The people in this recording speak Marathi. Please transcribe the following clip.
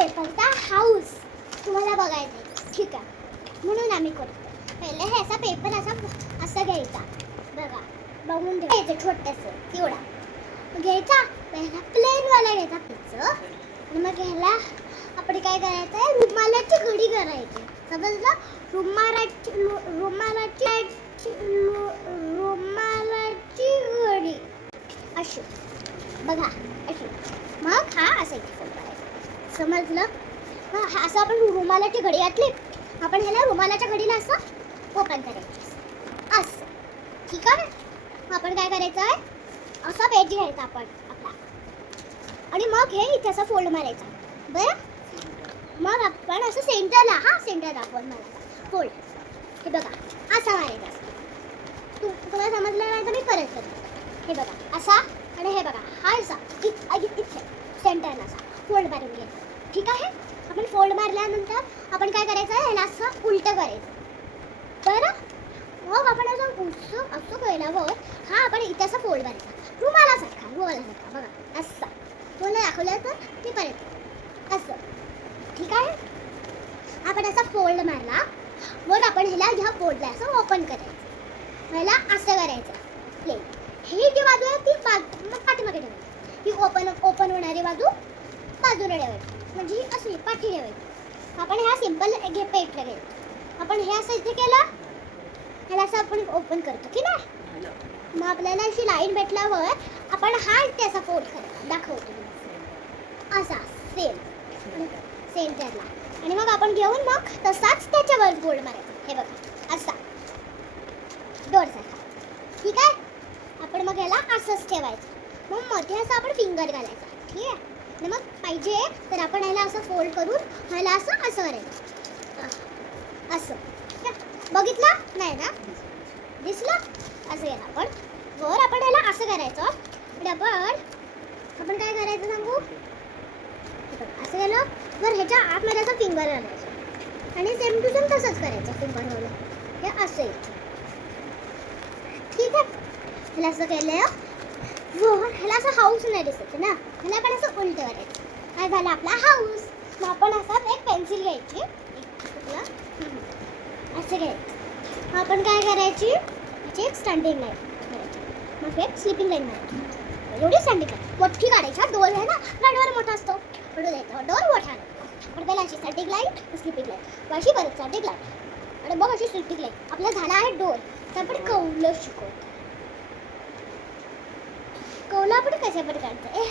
पेपरचा हाऊस तुम्हाला बघायचा आहे, ठीक आहे? म्हणून आम्ही करतो. पहिले हे असा पेपर असं घ्यायचा, बघा बघून घ्यायचं छोटंसं एवढा घ्यायचा. पहिला प्लेनवाला घ्यायचा पिक्चर आणि मग ह्याला आपण काय करायचं आहे, रुमालाची घडी करायची. समजलं? रुमालाची घडी अशी, बघा अशी. मग हा असं इथे फोल्ड करायचा. समजलं? मग हा असं आपण रुमालाची घडी घातली, आपण ह्याला रुमालाच्या घडीला असं ओपन करायचं असं, ठीक आहे? मग आपण काय करायचं आहे, असा पेज घ्यायचा आपण आपला आणि मग हे इथे असं फोल्ड मारायचा. बरं, मग आपण असं सेंटरला, हा सेंटर दाखवून मारायचा फोल्ड. हे बघा असा मारायचा. तुम्हाला समजलं नाही तर मी परत करते. हे बघा असा आणि हे बघा हा असा इथे सेंटरला असा फोल्ड मारून घ्यायचा, ठीक आहे? आपण फोल्ड मारल्यानंतर आपण काय करायचं आहे, ह्याला असं उलटं करायचं. बरं, मग आपण असं केल्यावर हा आपण इथे असं फोल्ड करायचा रुमालासारखा बघा असं. तुम्हाला दाखवलं तर मी परत असं, ठीक आहे? आपण असा फोल्ड मारला, मग आपण ह्या फोल्डला असं ओपन करायचं. ह्याला असं करायचं प्लेन. ही जी बाजू आहे ती पाठीमागे ठेवायची, ही ओपन होणारी बाजू बाजूला ठेवायची, म्हणजे ही अशी पाठी ठेवायची. आपण ह्या सिंपल पेट लागेल. आपण हे असं इथे केलं, ह्याला असं आपण ओपन करतो की नाही. मग आपल्याला अशी लाईन भेटल्यावर आपण हा इथे असा फोल्ड करायचा, दाखवतो असा सेंटरला. आणि मग आपण घेऊन मग तसाच त्याच्यावर फोल्ड मारायचा. हे बघा असा डोरसारखा, ठीक आहे? आपण मग याला असंच ठेवायचं. मग मध्ये असं आपण फिंगर घालायचा, ठीक आहे? आणि मग पाहिजे तर आपण ह्याला असं फोल्ड करून ह्याला असं करायचं असं. बघितलं नाही ना? दिसलं? असं केलं आपण. वर आपण ह्याला असं करायचं आणि आपण काय करायचं सांगू? असं केलं वर ह्याच्या आतमध्ये असं फिंगर घालायचं आणि सेम टू सेम तसंच करायचं फिंगर घालून. हे असं येतं, ठीक आहे? ह्याला असं केलं वर ह्याला असं हाऊस नाही दिसत ना, ह्याला आपण असं उलटं करायचं. काय झालं आपला हाऊस. मग आपण असं एक पेन्सिल घ्यायची, असं घ्यायचं. आपण काय करायची, त्याची एक स्टँडिंग लाईन करायची, मग एक स्लिपिंग लाईन मारायची. एवढी स्टँडिंग लाईन मोठी काढायची. डोर आहे ना, गाडीवर मोठा असतो, पडू द्यायचा डोर मोठा. आपण पहिला अशी स्टँडिंग लाईन, स्लिपिंग लाईन, अशी परत स्टँडिंग लाईन आणि मग अशी स्लिपिंग लाईन. आपला झाला आहे डोर. तर आपण कौलं शिकवतो. कौलं आपण कशा पण काढतो.